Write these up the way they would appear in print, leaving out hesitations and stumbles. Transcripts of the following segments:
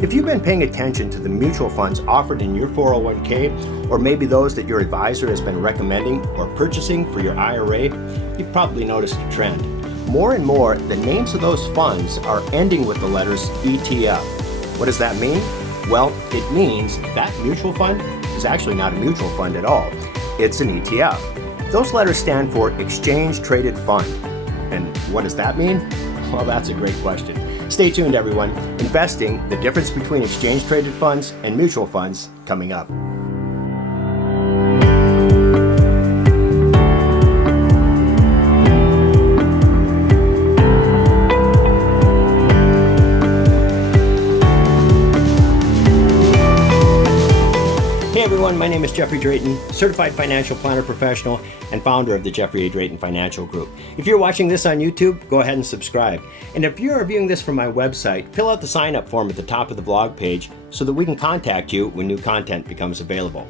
If you've been paying attention to the mutual funds offered in your 401k, or maybe those that your advisor has been recommending or purchasing for your IRA, you've probably noticed a trend. More and more, the names of those funds are ending with the letters ETF. What does that mean? Well, it means that mutual fund is actually not a mutual fund at all. It's an ETF. Those letters stand for Exchange Traded Fund. And what does that mean? Well, that's a great question. Stay tuned, everyone. Investing, the difference between exchange traded funds and mutual funds, coming up. Hey everyone, my name is Jeffrey Drayton, certified financial planner professional and founder of the Jeffrey A. Drayton Financial Group. If you're watching this on YouTube, go ahead and subscribe. And if you're viewing this from my website, fill out the sign up form at the top of the blog page so that we can contact you when new content becomes available.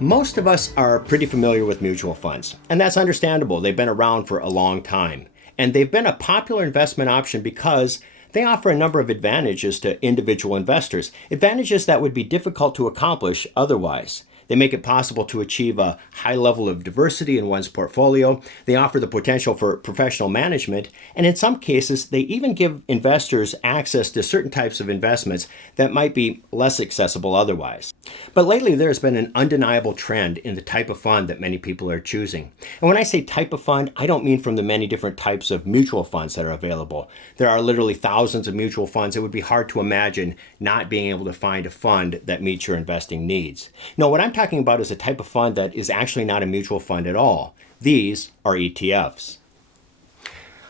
Most of us are pretty familiar with mutual funds, and that's understandable. They've been around for a long time, and they've been a popular investment option because they offer a number of advantages to individual investors, advantages that would be difficult to accomplish otherwise. They make it possible to achieve a high level of diversity in one's portfolio. They offer the potential for professional management, and in some cases, they even give investors access to certain types of investments that might be less accessible otherwise. But lately, there's been an undeniable trend in the type of fund that many people are choosing. And when I say type of fund, I don't mean from the many different types of mutual funds that are available. There are literally thousands of mutual funds. It would be hard to imagine not being able to find a fund that meets your investing needs. No, what I'm talking about is a type of fund that is actually not a mutual fund at all. These are ETFs.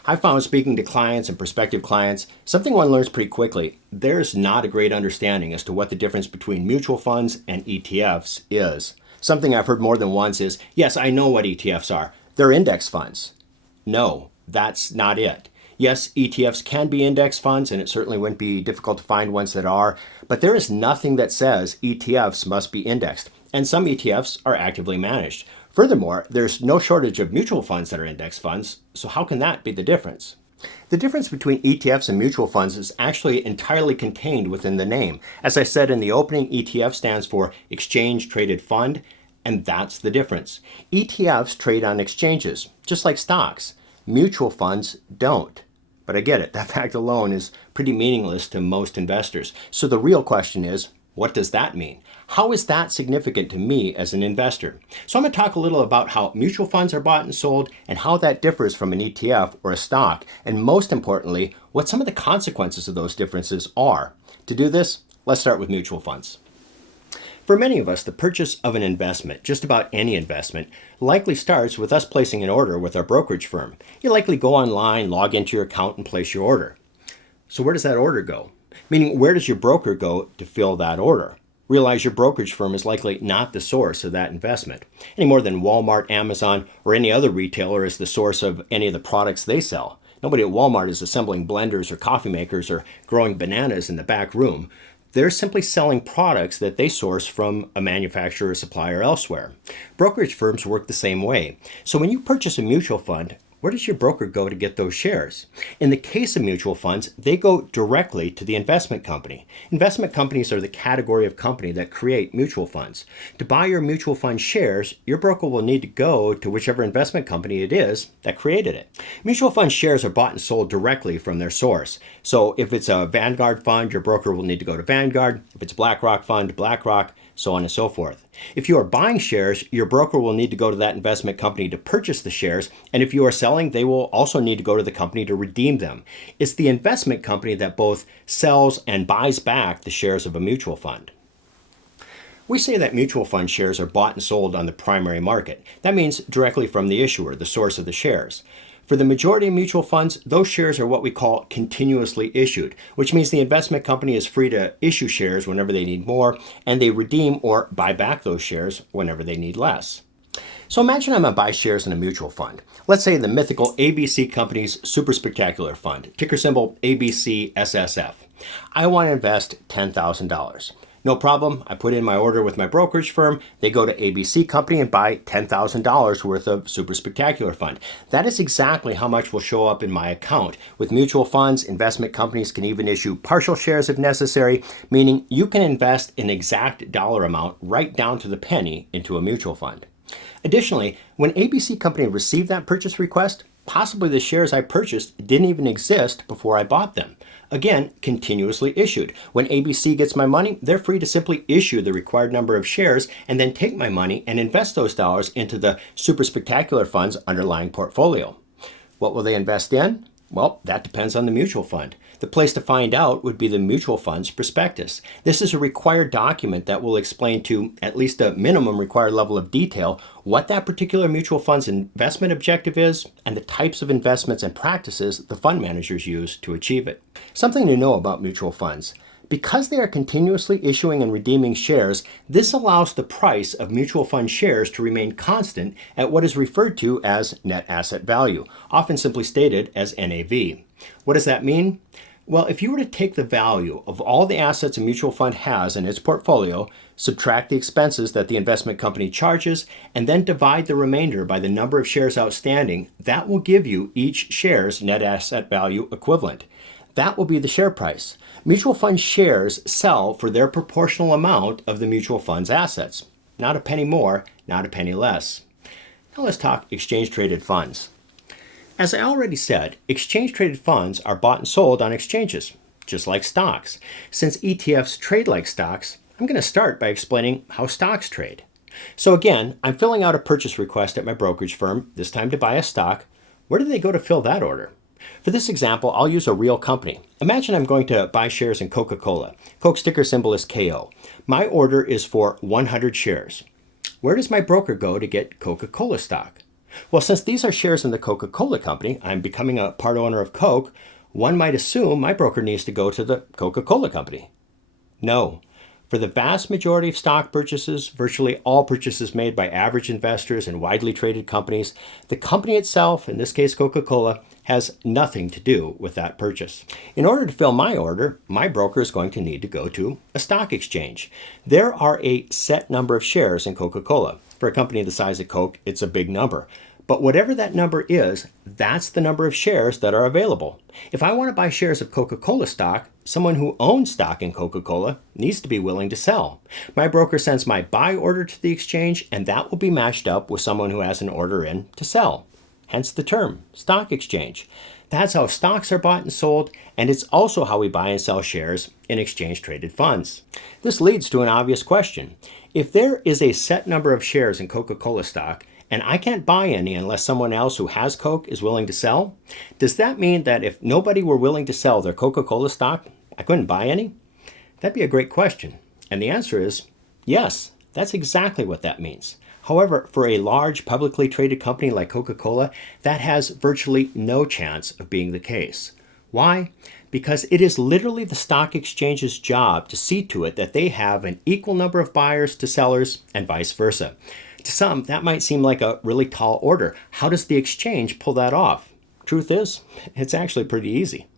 I found, speaking to clients and prospective clients, something one learns pretty quickly. There's not a great understanding as to what the difference between mutual funds and ETFs is. Something I've heard more than once is, yes, I know what ETFs are. They're index funds. No, that's not it. Yes, ETFs can be index funds, and it certainly wouldn't be difficult to find ones that are, but there is nothing that says ETFs must be indexed, and some ETFs are actively managed. Furthermore, there's no shortage of mutual funds that are index funds, so how can that be the difference? The difference between ETFs and mutual funds is actually entirely contained within the name. As I said in the opening, ETF stands for Exchange Traded Fund, and that's the difference. ETFs trade on exchanges, just like stocks. Mutual funds don't. But I get it, that fact alone is pretty meaningless to most investors. So the real question is, what does that mean? How is that significant to me as an investor? So I'm going to talk a little about how mutual funds are bought and sold and how that differs from an ETF or a stock. And most importantly, what some of the consequences of those differences are. To do this, let's start with mutual funds. For many of us, the purchase of an investment, just about any investment, likely starts with us placing an order with our brokerage firm. You likely go online, log into your account, and place your order. So where does that order go? Meaning, where does your broker go to fill that order? Realize your brokerage firm is likely not the source of that investment, any more than Walmart, Amazon, or any other retailer is the source of any of the products they sell. Nobody at Walmart is assembling blenders or coffee makers or growing bananas in the back room. They're simply selling products that they source from a manufacturer or supplier elsewhere. Brokerage firms work the same way. So when you purchase a mutual fund, where does your broker go to get those shares? In the case of mutual funds, they go directly to the investment company. Investment companies are the category of company that create mutual funds. To buy your mutual fund shares, your broker will need to go to whichever investment company it is that created it. Mutual fund shares are bought and sold directly from their source. So if it's a Vanguard fund, your broker will need to go to Vanguard. If it's a BlackRock fund, BlackRock, so on and so forth. If you are buying shares, your broker will need to go to that investment company to purchase the shares, and if you are selling, they will also need to go to the company to redeem them. It's the investment company that both sells and buys back the shares of a mutual fund. We say that mutual fund shares are bought and sold on the primary market. That means directly from the issuer, the source of the shares. For the majority of mutual funds, those shares are what we call continuously issued, which means the investment company is free to issue shares whenever they need more, and they redeem or buy back those shares whenever they need less. So imagine I'm going to buy shares in a mutual fund. Let's say the mythical ABC Company's Super Spectacular Fund, ticker symbol ABCSSF. I want to invest $10,000. No problem. I put in my order with my brokerage firm. They go to ABC Company and buy $10,000 worth of Super Spectacular Fund. That is exactly how much will show up in my account. With mutual funds, investment companies can even issue partial shares if necessary, meaning you can invest an exact dollar amount right down to the penny into a mutual fund. Additionally, when ABC Company received that purchase request, possibly the shares I purchased didn't even exist before I bought them. Again, continuously issued. When ABC gets my money, they're free to simply issue the required number of shares and then take my money and invest those dollars into the Super Spectacular Fund's underlying portfolio. What will they invest in? Well, that depends on the mutual fund. The place to find out would be the mutual fund's prospectus. This is a required document that will explain to at least a minimum required level of detail what that particular mutual fund's investment objective is and the types of investments and practices the fund managers use to achieve it. Something to know about mutual funds. Because they are continuously issuing and redeeming shares, this allows the price of mutual fund shares to remain constant at what is referred to as net asset value, often simply stated as NAV. What does that mean? Well, if you were to take the value of all the assets a mutual fund has in its portfolio, subtract the expenses that the investment company charges, and then divide the remainder by the number of shares outstanding, that will give you each share's net asset value equivalent. That will be the share price. Mutual fund shares sell for their proportional amount of the mutual fund's assets. Not a penny more, not a penny less. Now let's talk exchange-traded funds. As I already said, exchange-traded funds are bought and sold on exchanges, just like stocks. Since ETFs trade like stocks, I'm going to start by explaining how stocks trade. So again, I'm filling out a purchase request at my brokerage firm, this time to buy a stock. Where do they go to fill that order? For this example, I'll use a real company. Imagine I'm going to buy shares in Coca-Cola. Coke's ticker symbol is KO. My order is for 100 shares. Where does my broker go to get Coca-Cola stock? Well, since these are shares in the Coca-Cola company, I'm becoming a part owner of Coke, one might assume my broker needs to go to the Coca-Cola company. No. For the vast majority of stock purchases, virtually all purchases made by average investors in widely traded companies, the company itself, in this case Coca-Cola, has nothing to do with that purchase. In order to fill my order, my broker is going to need to go to a stock exchange. There are a set number of shares in Coca-Cola. For a company the size of Coke, it's a big number. But whatever that number is, that's the number of shares that are available. If I want to buy shares of Coca-Cola stock, someone who owns stock in Coca-Cola needs to be willing to sell. My broker sends my buy order to the exchange, and that will be matched up with someone who has an order in to sell. Hence the term, stock exchange. That's how stocks are bought and sold, and it's also how we buy and sell shares in exchange-traded funds. This leads to an obvious question. If there is a set number of shares in Coca-Cola stock, and I can't buy any unless someone else who has Coke is willing to sell, does that mean that if nobody were willing to sell their Coca-Cola stock, I couldn't buy any? That'd be a great question. And the answer is yes, that's exactly what that means. However, for a large publicly traded company like Coca-Cola, that has virtually no chance of being the case. Why? Because it is literally the stock exchange's job to see to it that they have an equal number of buyers to sellers and vice versa. To some, that might seem like a really tall order. How does the exchange pull that off? Truth is, it's actually pretty easy.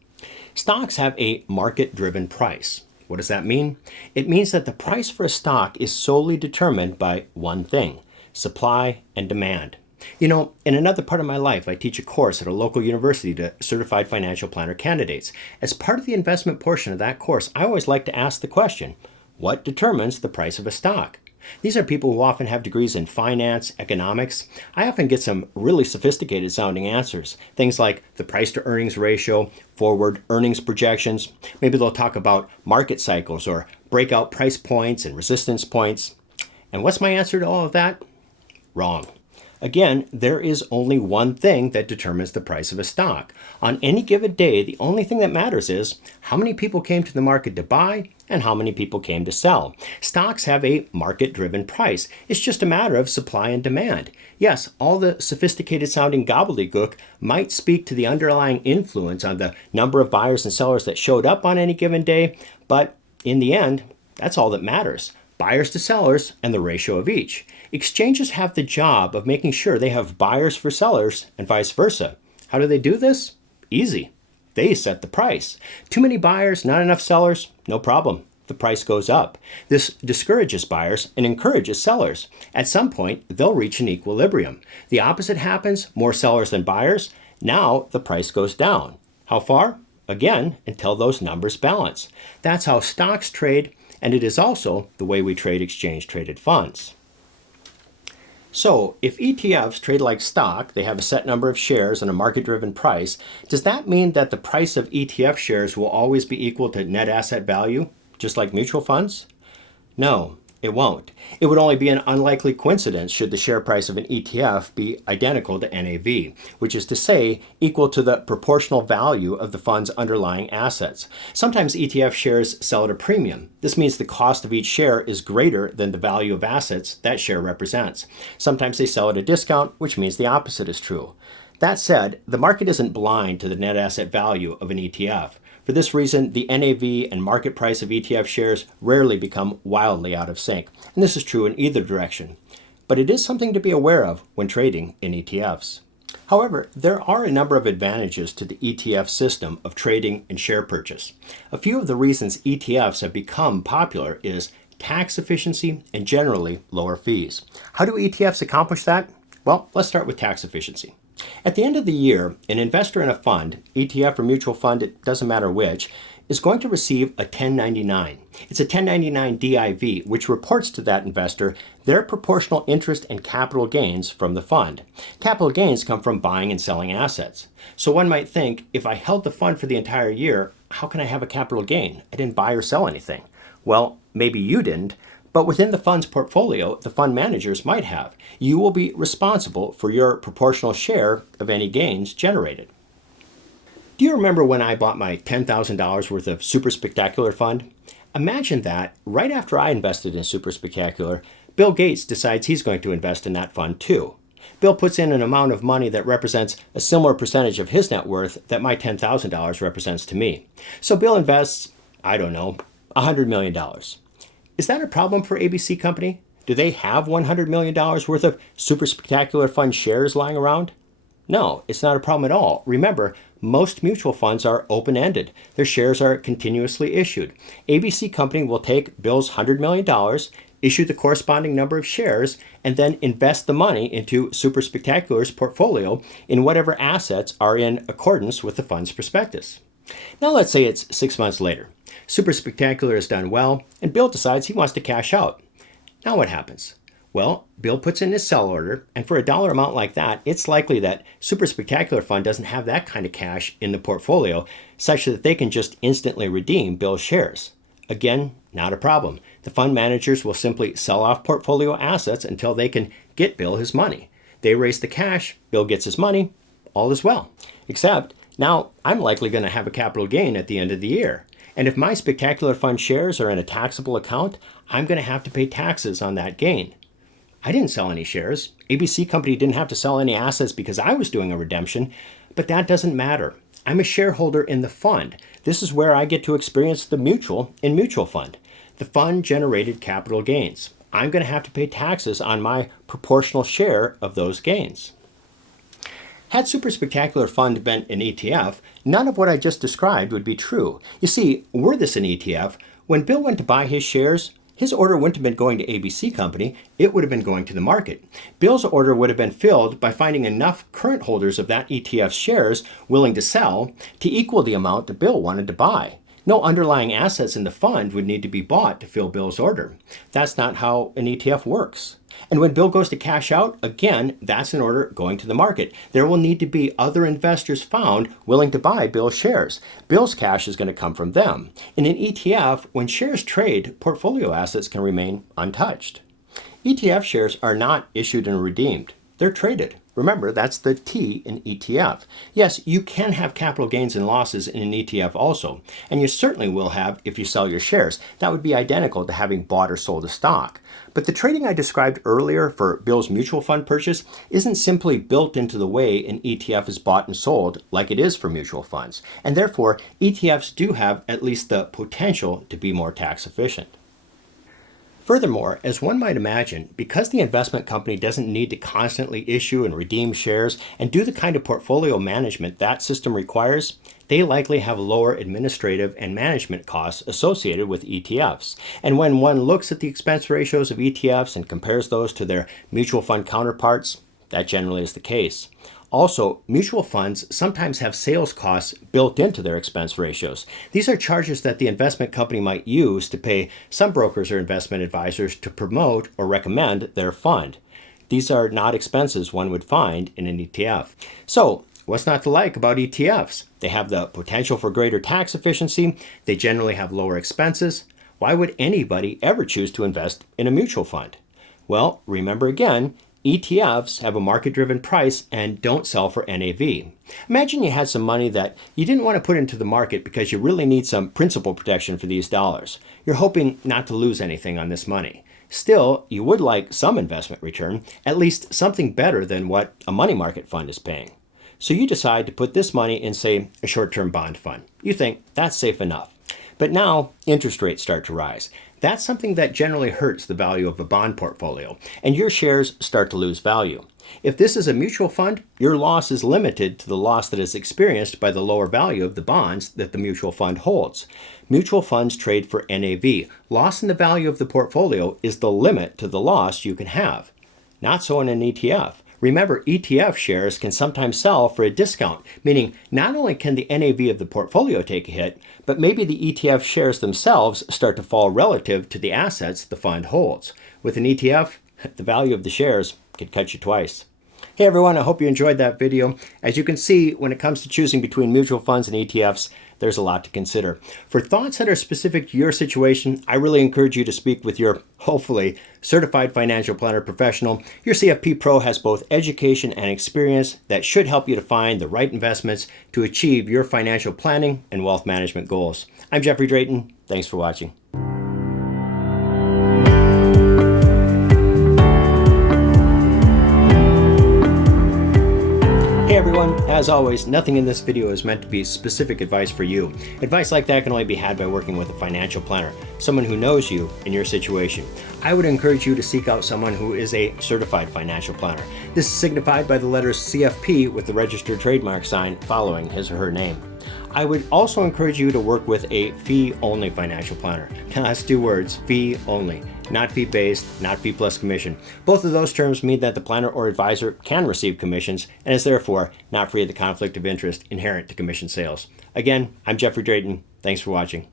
Stocks have a market-driven price. What does that mean? It means that the price for a stock is solely determined by one thing: supply and demand. You know, in another part of my life, I teach a course at a local university to certified financial planner candidates. As part of the investment portion of that course, I always like to ask the question, what determines the price of a stock? These are people who often have degrees in finance, economics. I often get some really sophisticated sounding answers. Things like the price to earnings ratio, forward earnings projections. Maybe they'll talk about market cycles or breakout price points and resistance points. And what's my answer to all of that? Wrong. Again, there is only one thing that determines the price of a stock. On any given day, the only thing that matters is how many people came to the market to buy and how many people came to sell. Stocks have a market-driven price. It's just a matter of supply and demand. Yes, all the sophisticated sounding gobbledygook might speak to the underlying influence on the number of buyers and sellers that showed up on any given day, but in the end, that's all that matters. Buyers to sellers and the ratio of each. Exchanges have the job of making sure they have buyers for sellers and vice versa. How do they do this? Easy. They set the price. Too many buyers, not enough sellers? No problem. the price goes up. This discourages buyers and encourages sellers. At some point, they'll reach an equilibrium. The opposite happens, more sellers than buyers. Now the price goes down. How far? Again, until those numbers balance. That's how stocks trade, and it is also the way we trade exchange-traded funds. So, if ETFs trade like stock, they have a set number of shares and a market-driven price, does that mean that the price of ETF shares will always be equal to net asset value, just like mutual funds? No, it won't. It would only be an unlikely coincidence should the share price of an ETF be identical to NAV, which is to say, equal to the proportional value of the fund's underlying assets. Sometimes ETF shares sell at a premium. This means the cost of each share is greater than the value of assets that share represents. Sometimes they sell at a discount, which means the opposite is true. That said, the market isn't blind to the net asset value of an ETF. For this reason, the NAV and market price of ETF shares rarely become wildly out of sync, and this is true in either direction. But it is something to be aware of when trading in ETFs. However, there are a number of advantages to the ETF system of trading and share purchase. A few of the reasons ETFs have become popular is tax efficiency and generally lower fees. How do ETFs accomplish that? Well, let's start with tax efficiency. At the end of the year, an investor in a fund, ETF or mutual fund, it doesn't matter which, is going to receive a 1099. It's a 1099 DIV, which reports to that investor their proportional interest and capital gains from the fund. Capital gains come from buying and selling assets. So one might think, if I held the fund for the entire year, how can I have a capital gain? I didn't buy or sell anything. Well, maybe you didn't. But within the fund's portfolio, the fund managers might have. You will be responsible for your proportional share of any gains generated. Do you remember when I bought my $10,000 worth of Super Spectacular fund? Imagine that right after I invested in Super Spectacular, Bill Gates decides he's going to invest in that fund too. Bill puts in an amount of money that represents a similar percentage of his net worth that my $10,000 represents to me. So Bill invests, I don't know, $100 million. Is that a problem for ABC Company? Do they have $100 million worth of Super Spectacular Fund shares lying around? No, it's not a problem at all. Remember, most mutual funds are open-ended. Their shares are continuously issued. ABC Company will take Bill's $100 million, issue the corresponding number of shares, and then invest the money into Super Spectacular's portfolio in whatever assets are in accordance with the fund's prospectus. Now let's say it's 6 months later. Super Spectacular has done well, and Bill decides he wants to cash out. Now what happens? Well, Bill puts in his sell order, and for a dollar amount like that, it's likely that Super Spectacular Fund doesn't have that kind of cash in the portfolio, such that they can just instantly redeem Bill's shares. Again, not a problem. The fund managers will simply sell off portfolio assets until they can get Bill his money. They raise the cash, Bill gets his money, all is well. Except, now I'm likely going to have a capital gain at the end of the year. And if my Spectacular Fund shares are in a taxable account, I'm going to have to pay taxes on that gain. I didn't sell any shares. ABC Company didn't have to sell any assets because I was doing a redemption, but that doesn't matter. I'm a shareholder in the fund. This is where I get to experience the mutual in mutual fund. The fund generated capital gains. I'm going to have to pay taxes on my proportional share of those gains. Had Super Spectacular Fund been an ETF, none of what I just described would be true. You see, were this an ETF, when Bill went to buy his shares, his order wouldn't have been going to ABC Company, it would have been going to the market. Bill's order would have been filled by finding enough current holders of that ETF's shares willing to sell to equal the amount that Bill wanted to buy. No underlying assets in the fund would need to be bought to fill Bill's order. That's not how an ETF works. And when Bill goes to cash out, again, that's an order going to the market. There will need to be other investors found willing to buy Bill's shares. Bill's cash is going to come from them. In an ETF, when shares trade, portfolio assets can remain untouched. ETF shares are not issued and redeemed. They're traded. Remember, that's the T in ETF. Yes, you can have capital gains and losses in an ETF also, and you certainly will have if you sell your shares. That would be identical to having bought or sold a stock. But the trading I described earlier for Bill's mutual fund purchase isn't simply built into the way an ETF is bought and sold like it is for mutual funds, and therefore ETFs do have at least the potential to be more tax efficient. Furthermore, as one might imagine, because the investment company doesn't need to constantly issue and redeem shares and do the kind of portfolio management that system requires, they likely have lower administrative and management costs associated with ETFs. And when one looks at the expense ratios of ETFs and compares those to their mutual fund counterparts, that generally is the case. Also, mutual funds sometimes have sales costs built into their expense ratios. These are charges that the investment company might use to pay some brokers or investment advisors to promote or recommend their fund. These are not expenses one would find in an ETF. So, what's not to like about ETFs? They have the potential for greater tax efficiency. They generally have lower expenses. Why would anybody ever choose to invest in a mutual fund? Well, remember again, ETFs have a market-driven price and don't sell for NAV. Imagine you had some money that you didn't want to put into the market because you really need some principal protection for these dollars. You're hoping not to lose anything on this money. Still, you would like some investment return, at least something better than what a money market fund is paying. So you decide to put this money in, say, a short-term bond fund. You think that's safe enough. But now interest rates start to rise. That's something that generally hurts the value of a bond portfolio, and your shares start to lose value. If this is a mutual fund, your loss is limited to the loss that is experienced by the lower value of the bonds that the mutual fund holds. Mutual funds trade for NAV. Loss in the value of the portfolio is the limit to the loss you can have. Not so in an ETF. Remember, ETF shares can sometimes sell for a discount, meaning not only can the NAV of the portfolio take a hit, but maybe the ETF shares themselves start to fall relative to the assets the fund holds. With an ETF, the value of the shares could cut you twice. Hey everyone, I hope you enjoyed that video. As you can see, when it comes to choosing between mutual funds and ETFs, there's a lot to consider. For thoughts that are specific to your situation, I really encourage you to speak with your, hopefully, certified financial planner professional. Your CFP Pro has both education and experience that should help you to find the right investments to achieve your financial planning and wealth management goals. I'm Jeffrey Drayton. Thanks for watching. Hey everyone, as always, nothing in this video is meant to be specific advice for you. Advice like that can only be had by working with a financial planner, someone who knows you and your situation. I would encourage you to seek out someone who is a certified financial planner. This is signified by the letters CFP with the registered trademark sign following his or her name. I would also encourage you to work with a fee-only financial planner. Now that's two words, fee only. Not fee-based, not fee plus commission. Both of those terms mean that the planner or advisor can receive commissions and is therefore not free of the conflict of interest inherent to commission sales. Again, I'm Jeffrey Drayton. Thanks for watching.